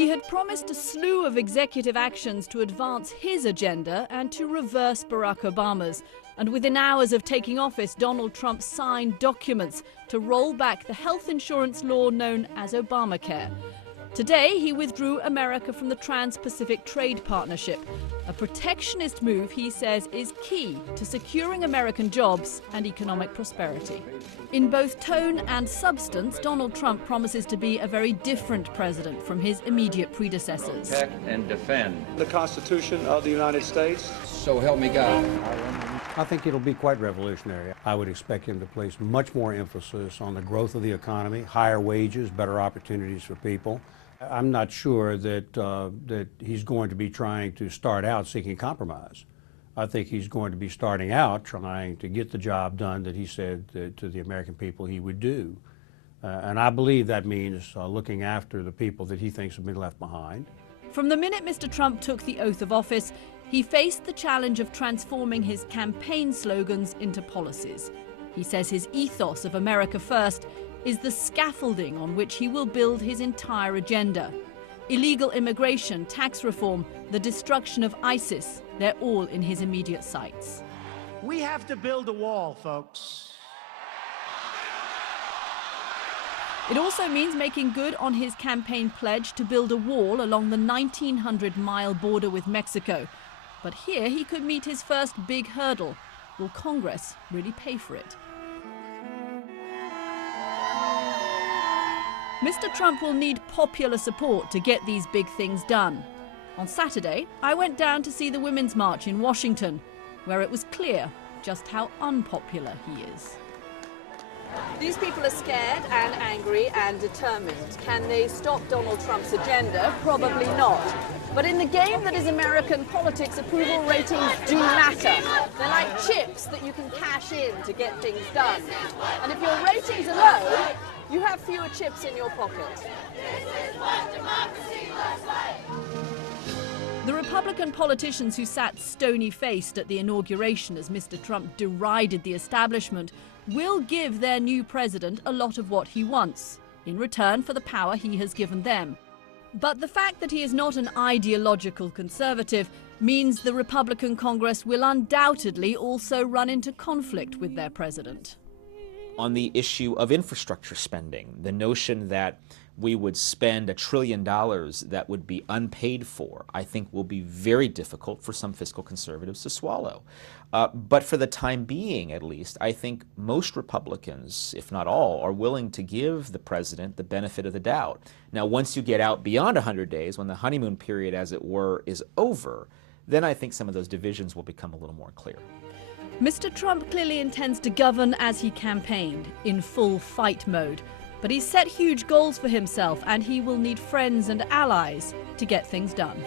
He had promised a slew of executive actions to advance his agenda and to reverse Barack Obama's. And within hours of taking office, Donald Trump signed documents to roll back the health insurance law known as Obamacare. Today, he withdrew America from the Trans-Pacific Trade Partnership, a protectionist move he says is key to securing American jobs and economic prosperity. In both tone and substance, Donald Trump promises to be a very different president from his immediate predecessors. Protect and defend the Constitution of the United States. So help me God. I think it'll be quite revolutionary. I would expect him to place much more emphasis on the growth of the economy, higher wages, better opportunities for people. I'm not sure that he's going to be trying to start out seeking compromise. I think he's going to be starting out trying to get the job done that he said to the American people he would do. And I believe that means looking after the people that he thinks have been left behind. From the minute Mr. Trump took the oath of office, he faced the challenge of transforming his campaign slogans into policies. He says his ethos of America First is the scaffolding on which he will build his entire agenda. Illegal immigration, tax reform, the destruction of ISIS, they're all in his immediate sights. We have to build a wall, folks. It also means making good on his campaign pledge to build a wall along the 1,900-mile border with Mexico. But here he could meet his first big hurdle. Will Congress really pay for it? Mr. Trump will need popular support to get these big things done. On Saturday, I went down to see the Women's March in Washington, where it was clear just how unpopular he is. These people are scared and angry and determined. Can they stop Donald Trump's agenda? Probably not. But in the game that is American politics, approval ratings do matter. They're like chips that you can cash in to get things done. And if your ratings are low, you have fewer chips in your pocket. This is what democracy looks like. The Republican politicians who sat stony-faced at the inauguration as Mr. Trump derided the establishment will give their new president a lot of what he wants, in return for the power he has given them. But the fact that he is not an ideological conservative means the Republican Congress will undoubtedly also run into conflict with their president. On the issue of infrastructure spending, the notion that we would spend $1 trillion that would be unpaid for, I think will be very difficult for some fiscal conservatives to swallow. But for the time being, at least, I think most Republicans, if not all, are willing to give the president the benefit of the doubt. Now, once you get out beyond 100 days, when the honeymoon period, as it were, is over, then I think some of those divisions will become a little more clear. Mr. Trump clearly intends to govern as he campaigned, in full fight mode. But he's set huge goals for himself, and he will need friends and allies to get things done.